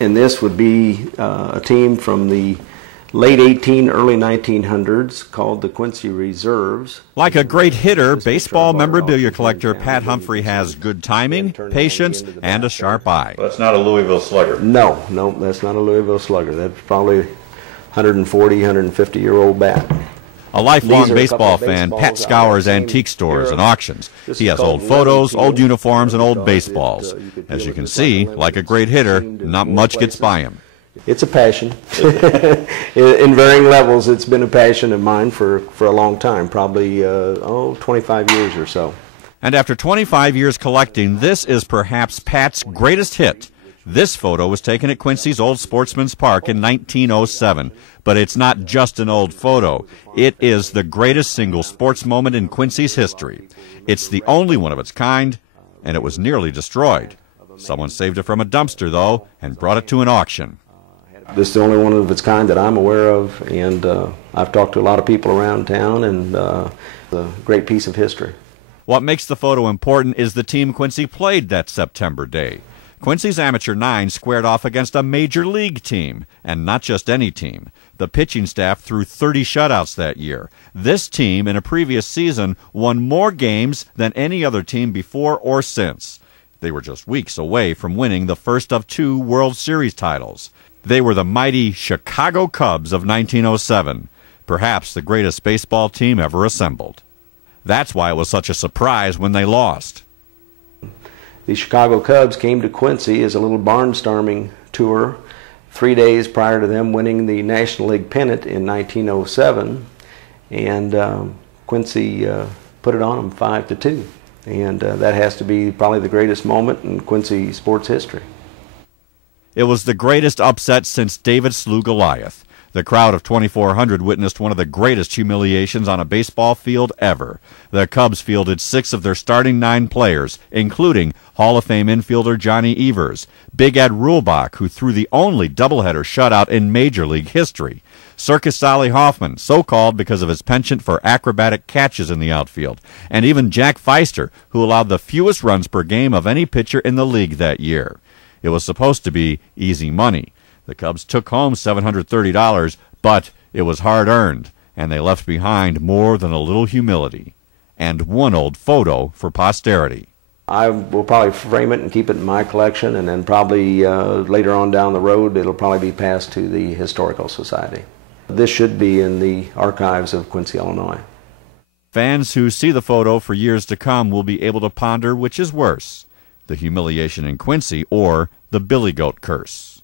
And this would be a team from the late early 1900s called the Quincy Reserves. Like a great hitter, baseball memorabilia collector Pat Humphrey has good timing, patience, and a sharp eye. Well, that's not a Louisville Slugger. No, that's not a Louisville Slugger. That's probably 140, 150-year-old bat. A lifelong baseball fan, Pat scours antique stores and auctions. He has old photos, old uniforms, and old baseballs. As you can see, like a great hitter, not much gets by him. It's a passion. In varying levels, it's been a passion of mine for a long time, probably 25 years or so. And after 25 years collecting, this is perhaps Pat's greatest hit. This photo was taken at Quincy's Old Sportsman's Park in 1907. But it's not just an old photo. It is the greatest single sports moment in Quincy's history. It's the only one of its kind, and it was nearly destroyed. Someone saved it from a dumpster, though, and brought it to an auction. This is the only one of its kind that I'm aware of, and I've talked to a lot of people around town, and a great piece of history. What makes the photo important is the team Quincy played that September day. Quincy's amateur nine squared off against a major league team, and not just any team. The pitching staff threw 30 shutouts that year. This team, in a previous season, won more games than any other team before or since. They were just weeks away from winning the first of 2 World Series titles. They were the mighty Chicago Cubs of 1907, perhaps the greatest baseball team ever assembled. That's why it was such a surprise when they lost. The Chicago Cubs came to Quincy as a little barnstorming tour 3 days prior to them winning the National League pennant in 1907, and Quincy put it on them 5-2, and that has to be probably the greatest moment in Quincy sports history. It was the greatest upset since David slew Goliath. The crowd of 2,400 witnessed one of the greatest humiliations on a baseball field ever. The Cubs fielded 6 of their starting 9 players, including Hall of Fame infielder Johnny Evers, Big Ed Rulbach, who threw the only doubleheader shutout in Major League history, Circus Sally Hoffman, so called because of his penchant for acrobatic catches in the outfield, and even Jack Feister, who allowed the fewest runs per game of any pitcher in the league that year. It was supposed to be easy money. The Cubs took home $730, but it was hard-earned, and they left behind more than a little humility and one old photo for posterity. I will probably frame it and keep it in my collection, and then probably later on down the road it'll probably be passed to the Historical Society. This should be in the archives of Quincy, Illinois. Fans who see the photo for years to come will be able to ponder which is worse, the humiliation in Quincy or the Billy Goat curse.